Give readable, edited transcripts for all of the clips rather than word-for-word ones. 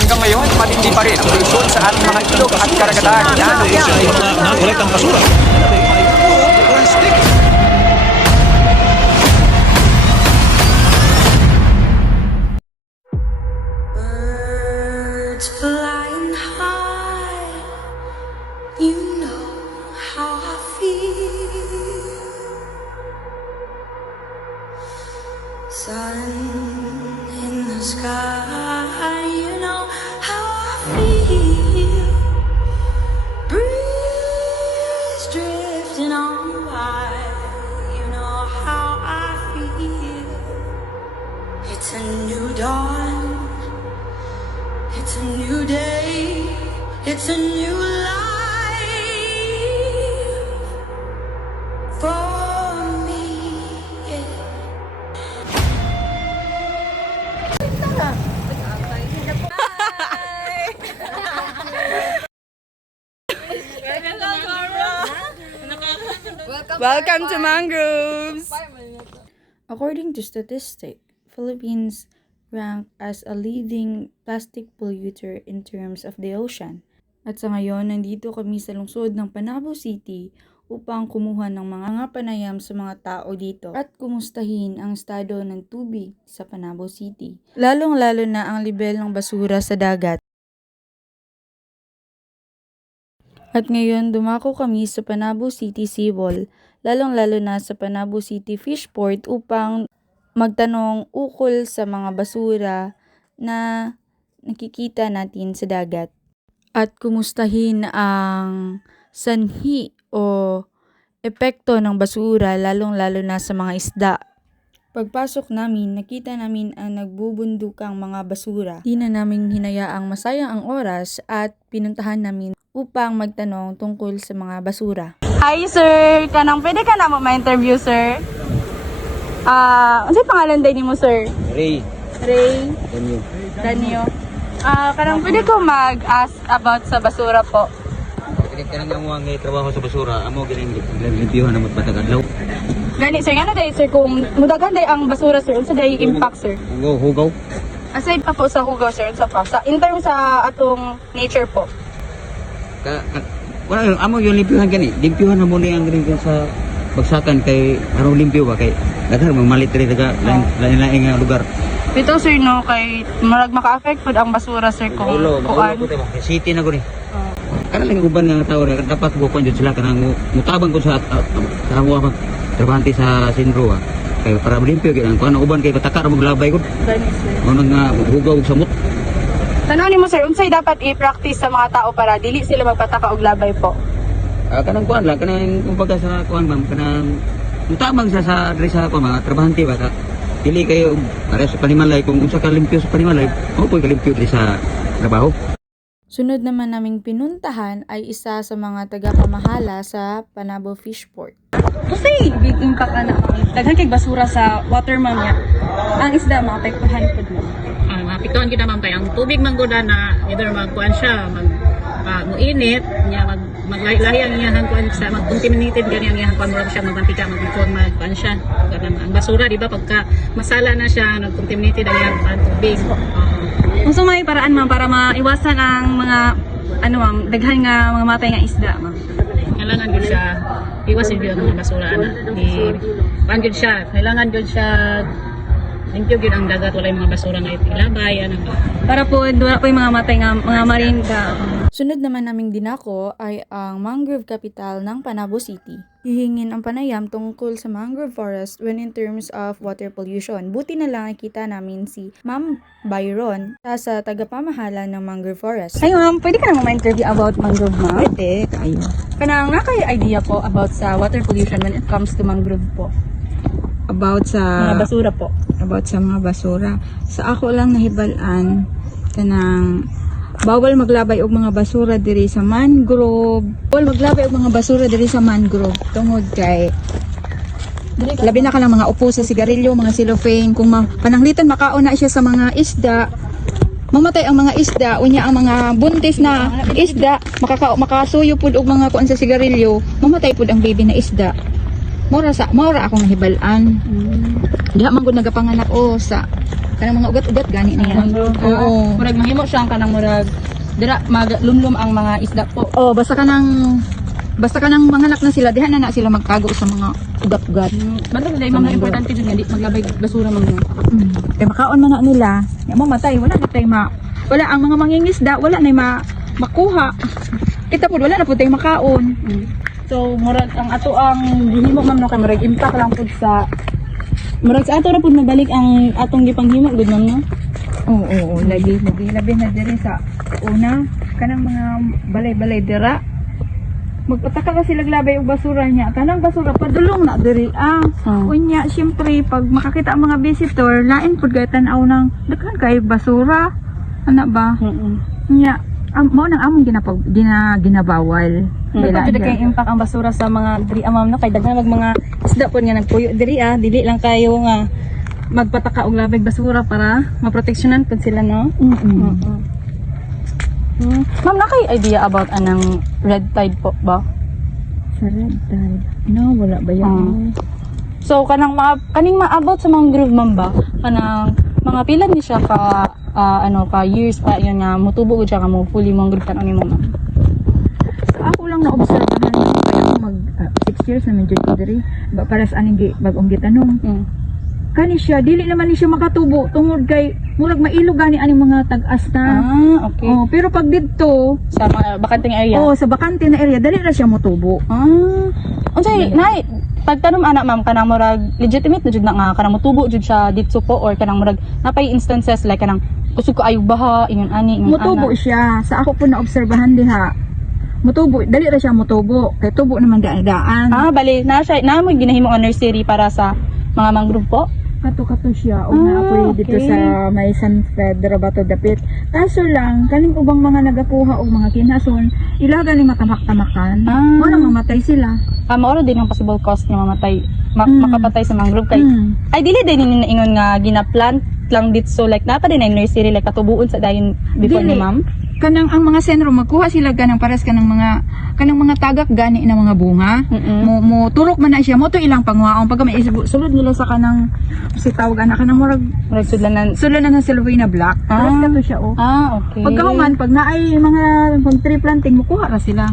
Hanggang ngayon, matindi pa rin ang polusyon sa ating mga ilog at karagatan. Nakolektang basura. Plastic. Birds flying high, you know how I feel. Sun in the sky, you know how I feel. Breeze drifting on by, you know how I feel. It's a new dawn. It's a new day, it's a new life for me. Welcome to Mangroves! According to statistics, Philippines rank as a leading plastic polluter in terms of the ocean. At sa ngayon, nandito kami sa lungsod ng Panabo City upang kumuha ng mga panayam sa mga tao dito at kumustahin ang estado ng tubig sa Panabo City. Lalong-lalo na ang level ng basura sa dagat. At ngayon, dumako kami sa Panabo City Seawall, lalong-lalo na sa Panabo City Fishport upang magtanong ukol sa mga basura na nakikita natin sa dagat. At kumustahin ang sanhi o epekto ng basura lalong-lalo na sa mga isda. Pagpasok namin, nakita namin ang nagbubundukang mga basura. Di na namin hinayaang masayang ang oras at pinuntahan namin upang magtanong tungkol sa mga basura. Hi sir! Pwede ka na ma-interview sir? Ano pangalan din mo sir? Ray. Ray? Danyo. Danyo. Pwede ko mag-ask about sa basura po. Kaya nga mo ang trabaho sa basura, amo galing limpiyuhan na matpatag-adlaw. Gani sir, ano dahil sir kung mudagan dahil ang basura sir, unsa dahil impact sir? Hugaw. Aside pa po sa hugaw sir, unsa pa? In terms sa atong nature po. Wala yung amo yung limpiyuhan gani. Limpiyuhan na muna ang galing sa bagsakan kay arong limpyo ba kay daghan mamalit rin daga lain-lain nga lugar. Ito sir no, kay marag maka-affect po ang basura sir kung kuan. City na ko ni. Kana lang uban nga tao na dapat ko kon sila kanang mutabang ko sa amo trabahante sa Sindro kay para limpyo gid ang kuan uban kay patakar mo glabay ko. Gani sir. Ano nga hugaw sa mut. Tanaw nimo sir, unsay dapat i-practice sa mga tao para dili sila magpataka og labay po? Kanang kuan lang kanang kumbaga sa kuan ma'am kanang mutabang sa diri sa mga trabahante ba dili kayo para sa panimalay kung unsa ka limpyo sa panimalay mo po'y kalimpyo diri sa trabaho. Sunod naman naming pinuntahan ay isa sa mga tagapamahala sa Panabo Fishport. Kasi big impact ana daghan kay basura sa water ma'am ya. Ang isda maapektuhan pud mo. Mapiktuan kita man kay ang tubig manggoda na either magkuan siya muinit nya maglahi ang iyang kuan sa mag-contaminated gani ang iyang kuan murag siya magmantika magkuan siya kanang ang basura di ba pagka masala na siya nag-contaminated ang iyang tubig. Unsa may paraan ma'am para maiwasan ang mga ma'am daghan nga mga matay nga isda ma'am? Kailangan gyud siya iwas gyud ang mga basura ana di kuan gyud siya kailangan gyud siya limpyo gyud ang dagat walay mga basura nga ilabay ana Para po wala po yung mga matay nga mga marine ka. Sunod naman naming dinako ay ang mangrove capital ng Panabo City. Hihingin ang panayam tungkol sa mangrove forest when in terms of water pollution. Buti na lang nakita namin si Ma'am Byron sa tagapamahala ng mangrove forest. Ay ma'am, pwede ka naman ma-interview about mangrove ma'am? Pwede kayo. Kanang nga kayo idea po about sa water pollution when it comes to mangrove po? About sa Mga basura po. about sa mga basura. Sa ako lang nahibalan kanang bawal maglabay og mga basura diri sa mangrove. Bawal maglabay og mga basura diri sa mangrove tungod kay labi na ka lang mga upo sa sigarilyo, mga cellophane kung pananglitan makaon na siya sa mga isda. Mamatay ang mga isda, unya ang mga buntis na isda makasuyo pud og mga kuan sa sigarilyo, mamatay pud ang baby na isda. Mura akong nahibalan. Diha man gud nagapanganak sa kanang mga ugat-ugat gani niya. Mangrove. Oo. Murag mahimo siya ang kanang murag dira maglumlum ang mga isda po. Oh, basta kanang manganak na sila, diha na sila magtago sa mga ugat-ugat. Basta dai mga importante jud nga di maglabay basura man. Kay makaon man na nila, ya mamatay, wala na tay wala ang mga mangingisda, wala na makuha. Kita pud wala na pud tay makaon. So murag ang ato ang gihimo man no kay murag impact lang pud sa murag sa ato ra pud mabalik ang atong gipanghimo gud man no. Oo, labi na diri sa una kanang mga balay-balay dira. Magpataka ka sila labay og basura niya. Kanang basura padulong na diri. Unya syempre pag makakita ang mga visitor, lain pud kay tan-aw nang daghan kay basura. Ana ba? Unya mao nang among ginabawal. Kaya kay impact ang basura sa mga diri amam no kay daghan mag mga isda pud nga nagpuyo diri dili lang kayo nga magpataka og labay basura para maproteksyonan pud sila no. Ma'am, na kay idea about anang red tide po ba? Sa red tide. No, wala ba yan? So kanang kaning maabot sa mangrove ma'am ba? Kanang mga pila ni siya ka ka years pa yun nga mutubo gud siya ka mo fully mangrove kan ani mo ma'am. Sa ako lang naobserbahan no, kaya ako mag 6 years na medyo diri. Para sa aning bagong gitanong. Kani siya dili naman ni siya makatubo tungod kay murag mailog gani aning mga tag-as na. Okay. Oh, pero pag didto Sa mga bakanting area. sa bakante na area dali na siya motubo. Unsay nay pagtanom ana ma'am kanang murag legitimate na jud na nga kanang mutubo jud siya dito po or kanang murag napay instances like kanang kusog ka ayog baha ingon ani ingon Motubo siya. Sa ako po naobserbahan diha. Motubo, dali ra siya motubo. Kay tubo naman daan. Bali na siya na mo ginahimo nga nursery para sa mga mangrove po. Kato siya o na ako dito sa may San Pedro Bato Dapit. Kaso lang, kaning ubang mga nagakuha o mga kinason, ilaga ni matamak-tamakan. Wala mamatay sila. Maoro din ang possible cause nga mamatay makapatay sa mangrove kay ay dili din ni ingon nga ginaplant lang dito so like napa din ay nursery like katubuon sa dayon before Dili. ni ma'am. Kanang ang mga senro magkuha sila ganang pares kanang mga tagak gani na mga bunga. Mo turok man na siya mo to ilang pangwaong pagka may sulod nila sa kanang si tawag ana kanang murag Sudlanan na Silvina Black. Pares kato siya o. Okay. Pagkahuman pag naay mga tree planting mukuha ra sila.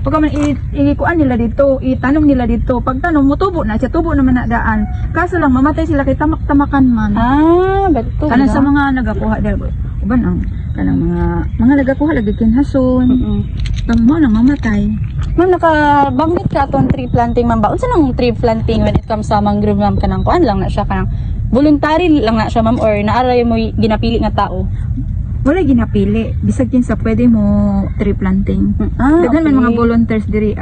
Pagka man ikuan nila dito, itanong nila dito. Pag tanong mo tubo na siya, tubo naman na daan. Kaso lang mamatay sila kay tamak-tamakan man. Bato. Kanang sa mga nagakuha dahil uban ang kanang mga nagakuha lagi kinhason. Mo nang mamatay. Ma'am, nakabanggit ka atong tree planting ma'am ba? Unsa nang tree planting when it comes sa mangrove ma'am kanang kuan lang na siya kanang voluntary lang na siya ma'am or naaray mo ginapili nga tao? Wala ginapili. Bisag din sa pwede mo tree planting. Daghan man mga volunteers diri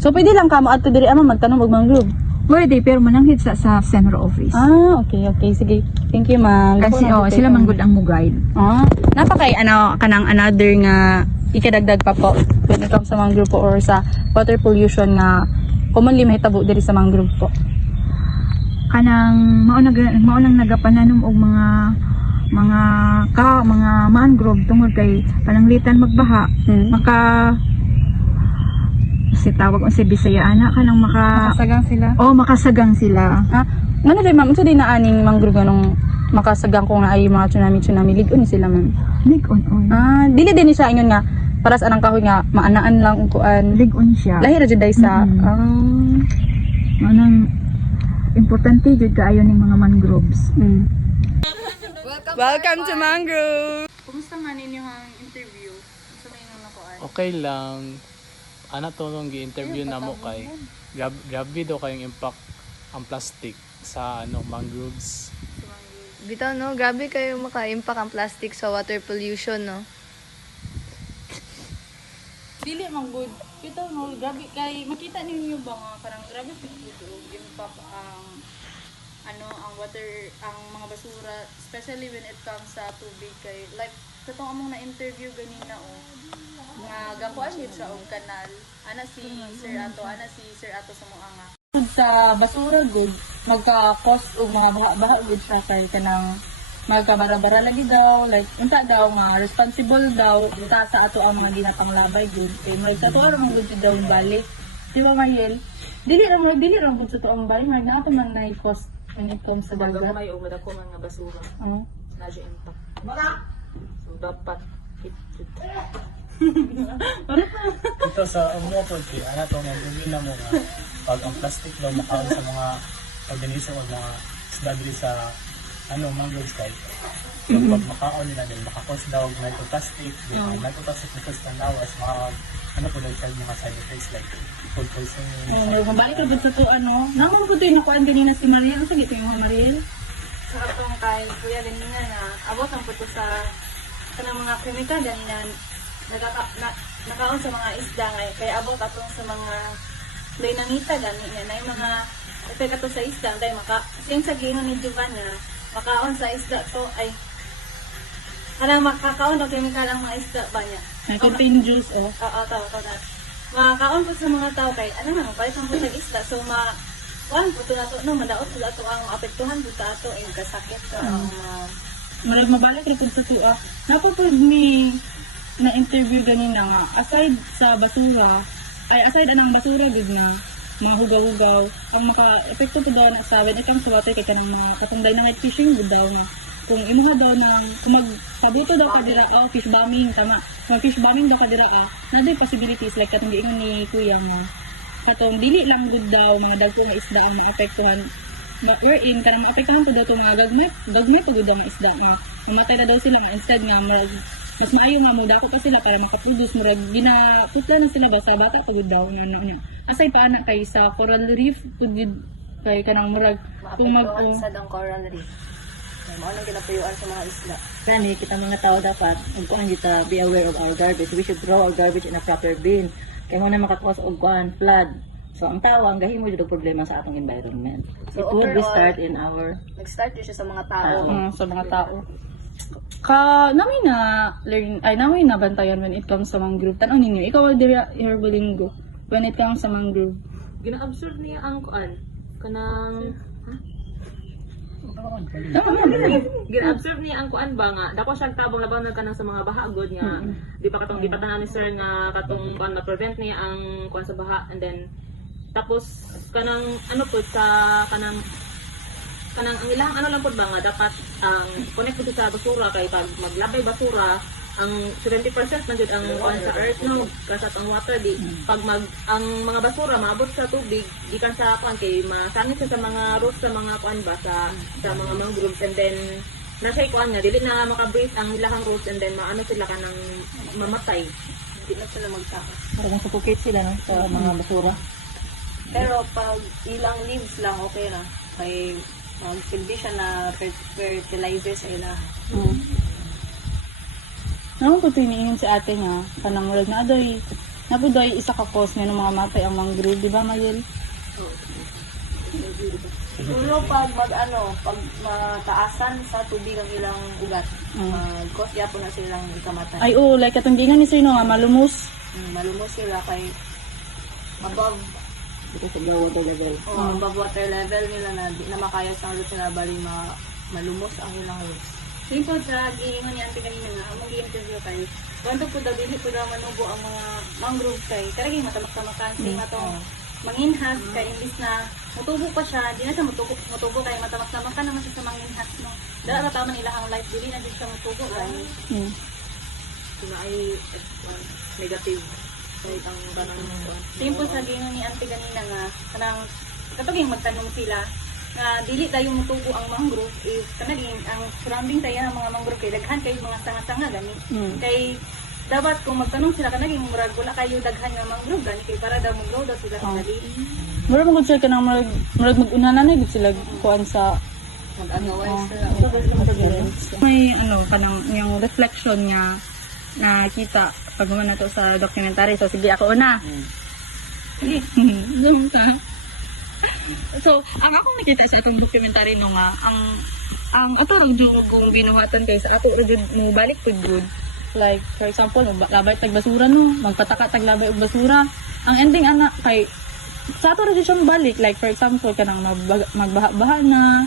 So pwede lang ka mo adto diri ma'am magtanong og mangrove. Pwede pero mananghit sa Senro office. Okay. Sige. Thank you ma'am. Kasi sila man gud ang mo guide. Napakay kanang another nga ikadagdag pa po when it comes sa mangrove po or sa water pollution nga commonly mahitabo diri sa mangrove po. Kanang mao nang nagapananom og mga mangrove tungod kay pananglitan magbaha si tawag on si Bisaya ana kanang Makasagang sila. Makasagang sila. Ano din ma'am, unsa din na aning mangrove ganong makasagang kung na ay mga tsunami ligon sila ma'am. Ligon. Dili din ni siya ingon nga para sa anang kahoy nga maanaan lang ug kuan. Ligon siya. Lahi ra jud day sa Manang importante jud kaayo ning mga mangroves. Welcome to Mangrove! Kumusta man inyong interview? Unsa may nang nakuan? Okay lang. Ana to nung gi-interview na mo kay grabe daw kayong impact ang plastic sa mangroves. Bitaw no, grabe kayo maka-impact ang plastic sa water pollution no. Dili man good. Kita no, grabe kay makita ninyo ba nga parang grabe siguro impact ang water ang mga basura especially when it comes sa tubig kay like katong among na-interview ganina nga gakuan gid siya og kanal ana si Sir Ato sa mga nga sa basura good magka-cost og mga baha gid siya kay kanang magkabara-bara lagi daw like unta daw nga responsible daw ta sa ato ang mga ginapanglabay gud kay may sa tuwa man gud daw balik di ba Mariel dili ra gud sa tuong balik may naato man na cost when it comes sa Daga dagat. may umadako man nga basura. Oo. Nadyo impact. So dapat keep it. Ito sa mo po ki ana to mo na mo nga pag ang plastic daw makaon sa mga organismo o mga isda diri sa mangroves kay yung pag makaon nila din makakos daw og microplastic, microplastic na sa lawas mga po daw sa mga side effects like food poisoning. Mabalik ra sa to namon ko to yung nakuan ganina si Mariel. Sige to yung Mariel. Sa atong kay Kuya ganina na abot ang puto sa kanang mga kemikal ganina nakaon sa mga isda ngay kay abot atong sa mga dynamita ganina na yung mga epekto ato sa isda dahil siyang sa gingon ni Giovanna makaon sa isda to ay kanang makakaon og kemikal ang mga isda ba niya. May contain juice Oo, tao na. Makakaon po sa mga tao kay ano man balik ang sa isda so kuan po na to no madaot sila to ang apektuhan po sa ato yung kasakit ka Marag mabalik rin sa tuwa. Napapag may na-interview ganina nga, aside sa basura, aside anang basura gud na mga hugaw-hugaw, ang maka-epekto po daw na sa when it comes to water kay kanang mga katong dynamite fishing gud daw na kung imuha daw ng kung magpabuto daw ka dira fish bombing tama mag fish bombing daw ka dira na day possibilities like katong giingon ni kuya nga katong dili lang gud daw mga dagko nga isda ang maapektuhan wherein kanang maapektuhan po daw itong mga gagmay po daw mga isda nga mamatay na daw sila nga instead nga mas maayo nga mudako pa sila para makaproduce murag ginaputla na sila ba sa bata pagud daw na niya asay pa ana kay sa coral reef pud kay kanang murag kung sa dang coral reef mao lang ginapuyuan sa mga isda. Kani kita mga tao dapat ugkuan kita be aware of our garbage. We should throw our garbage in a proper bin. Kay mo na makakos og kuan flood. So ang tao ang gahimo jud og problema sa atong environment. So, It would be overall, start in our Nag-start din siya sa mga tao. sa mga tao. Namin na bantayan when it comes sa mangrove. Tanong ninyo, ikaw diri Herbalinggo when it comes sa mangrove. gina-observe niya ang kuan kanang gina-observe niya ang kuan ba nga dako siya tabang labaw na kanang sa mga baha god nga di pa katong gipatanan ni sir nga katong kuan na prevent niya ang kuan sa baha and then tapos kanang po sa kanang ang ilang lang po ba nga dapat ang connect po sa basura kay pag maglabay basura ang 70% man jud ang kuan sa earth no kasat ang water di pag ang mga basura maabot sa tubig gikan sa kuan kay masangit sa mga roots sa mga kuan ba sa mga mangroves and then nasa kuan nga dili na maka-breathe ang ilang roots and then maano sila kanang mamatay Hindi na sila magtaka. parang suffocate sila no sa mga basura. Pero pag ilang leaves lang, okay na. May hindi siya na fertilizer sa ilaha. Naman ko tiniingin si ate niya, kanang murag na napudoy isa ka cause nga ng mga matay ang mangrove, di ba Mayel? Siguro pag pag mataasan sa tubig ang ilang ugat, cause po na silang ikamatay. Ay like katong gingan ni Sir no nga malumos. Malumos sila kay above Because of the water level. above water level nila na makaya sa roots nila bali malumos ang ilang roots. Simple sa giingon ni Auntie kanina nga, among gi-interview kayo. Kwento po daw, dili po daw manubo ang mga mangrove kay. Karaging matamak-tamakan, hindi matong manginhas kay imbis na mutubo pa siya, di na siya mutubo kay matamak-tamakan naman siya sa manginhas. No? Dala na taman ilahang life, dili na din siya mutubo. Kung ay negative. Kaya ang ganang Simple sa giingon ni Auntie kanina nga, kanang kapag yung magtanong sila, nga dili tayo mutubo ang mangrove is kanaging ang surrounding tayo ng mga mangrove kay daghan kay mga sanga-sanga gani kay dapat kung magtanong sila kanaging murag wala kayo daghan nga mangrove gani kay para daw mag-grow daw sila sa dali. Murag mo gud sir kanang murag mag-unahan na gud sila kuan sa Mag-analyze sila. may kanang yung reflection niya na kita pag man nato sa documentary. So sige ako una. Zoom ka. So, ang akong nakita sa atong documentary no nga, ang ato rang kung binuhatan kay sa ato rang mo balik pud good. Like for example, labay tag basura no, magpataka tag labay og basura. Ang ending ana kay sa ato rang siyang balik like for example kanang magbaha-baha na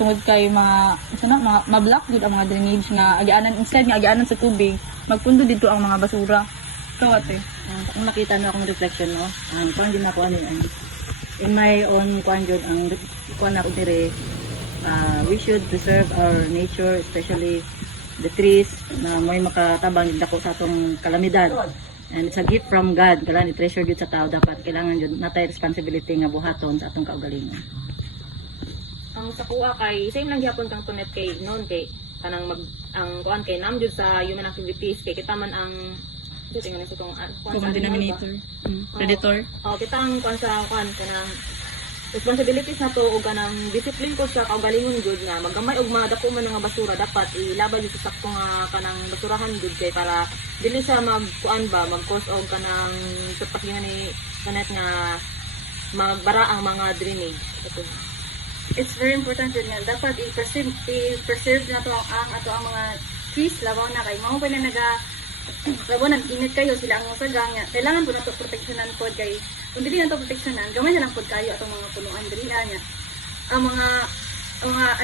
tungod kay ma-block gud ang mga drainage nga agianan instead nga agianan sa tubig, magpundo dito ang mga basura. Ikaw ate. Ang makita na akong reflection no, kuan din ako in my own kuan jud ang kuan ako dire We should preserve our nature, especially the trees na may makatabang dako sa atong kalamidad. And it's a gift from God. Kailangan i-treasure gyud sa tao, dapat kailangan yun natay responsibility nga buhaton sa atong kaugalingon. Ang sa kuha kay same lang gyapon kang tunet kay noon kay kanang ang kuan kay nam jud sa human activities kay kita man ang tingnan sa tong common denominator, predator. Kita ang kuan sa kuan kanang responsibilities na to ug kanang discipline ko sa kaugalingon gud nga maggamay og madako man nga basura dapat ilabay jud sa sakto nga kanang basurahan gud kay para dili sa magkuan ba mag-cause og kanang sa paghinga ni kanet nga magbara ang mga drainage. It's very important yun nga. Dapat i-preserve na to ang ato ang mga trees, labaw na kay mga pa na labaw nag-init kayo sila ang usagang nga. Kailangan po na to proteksyonan po kay kung dili na to proteksyonan, gamay na lang po kayo atong mga punuan dili niya. Ang mga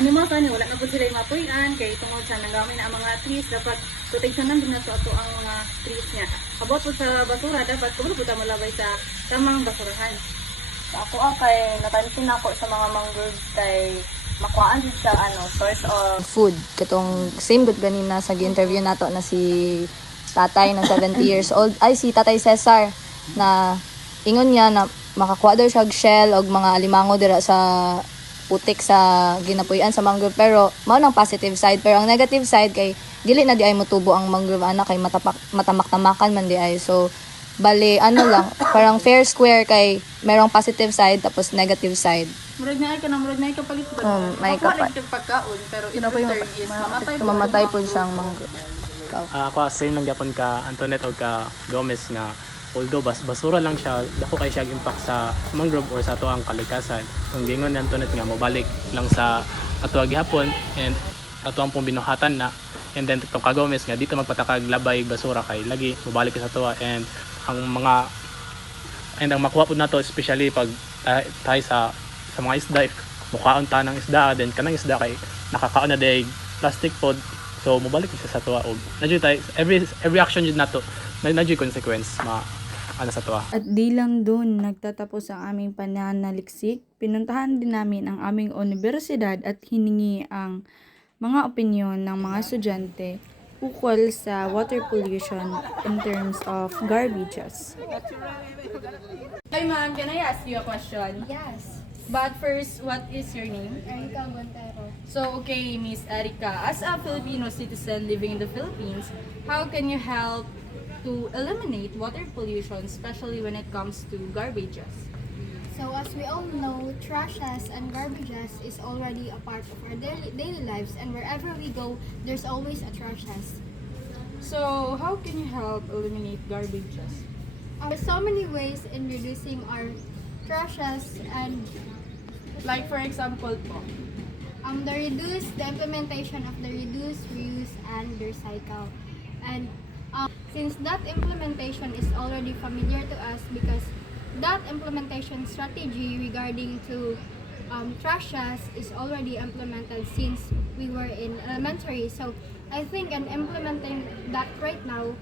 animals ani wala na po sila mapuy-an kay tungod sa nagamay na ang mga trees dapat proteksyonan din na to ato ang mga trees niya. About po sa basura dapat kuno po ta malabay sa tamang basurahan. Ako kay napansin ako sa mga mangroves kay makuhaan din sa source of food. Katong same good ganina sa gi-interview nato na si tatay na 70 years old. Ay, si tatay Cesar na ingon niya na makakuha daw siya og shell og mga alimango dira sa putik sa ginapuy-an sa mangrove. Pero mao nang positive side. Pero ang negative side kay dili na di ay motubo ang mangrove ana kay matamak-tamakan man di ay. So bali lang parang fair square kay merong positive side tapos negative side. Murag na ay ka na murag na ay kapalit ba? May kapalit pagkaon pero in return is mamatay po siyang mangrove. Ako same lang gyapon ka Antoinette o ka Gomez nga although basura lang siya, dako kay siya impact sa mangrove or sa ato ang kalikasan. Kung gingon ni Antoinette nga mobalik lang sa ato gihapon and ato ang binuhatan na and then itong ka Gomez nga dito magpatakag labay basura kay lagi mobalik sa ato and ang makuha po nato especially pag tayo sa mga isda mukhaon ta ng isda then kanang isda kay nakakaon na day plastic pod so mobalik siya sa tuwa og nadyo tayo every action jud nato nadyo consequence sa tuwa. At di lang dun nagtatapos ang aming pananaliksik, pinuntahan din namin ang aming universidad at hiningi ang mga opinyon ng mga estudyante ukol sa water pollution in terms of garbages. Hi ma'am, can I ask you a question? Yes, But first, what is your name? Erica Montero. So, okay, Miss Erica, as a Filipino citizen living in the Philippines, how can you help to eliminate water pollution, especially when it comes to garbages? So as we all know, trashes and garbages is already a part of our daily lives, and wherever we go, there's always a trashes. So, how can you help eliminate garbages? There's so many ways in reducing our trashes, and Like for example po, the implementation of the reduce, reuse, and recycle. And since that implementation is already familiar to us, because that implementation strategy regarding to trashes is already implemented since we were in elementary. So I think in implementing that right now,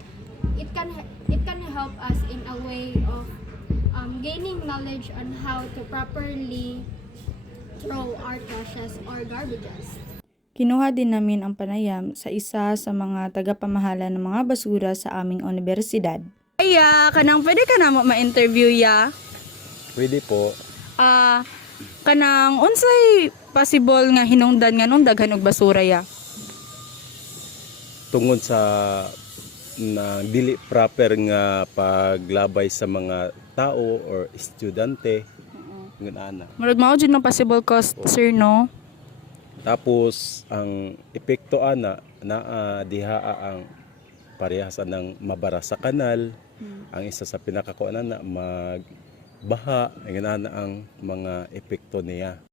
it can help us in a way of gaining knowledge on how to properly throw our trashes or garbages. Kinuha din namin ang panayam sa isa sa mga tagapamahala ng mga basura sa aming universidad. Aya, kanang pwede ka na ma-interview ya? Pwede po. Kanang unsay possible nga hinungdan nga nung daghan og basura ya? Tungod sa na dili proper nga paglabay sa mga tao or estudyante. Ngun ana. Murag mao jud no possible cause, sir, no? Tapos ang epekto ana diha ang parehas ng mabara sa kanal. Ang isa sa pinakakuanan na magbaha, ang mga epekto niya.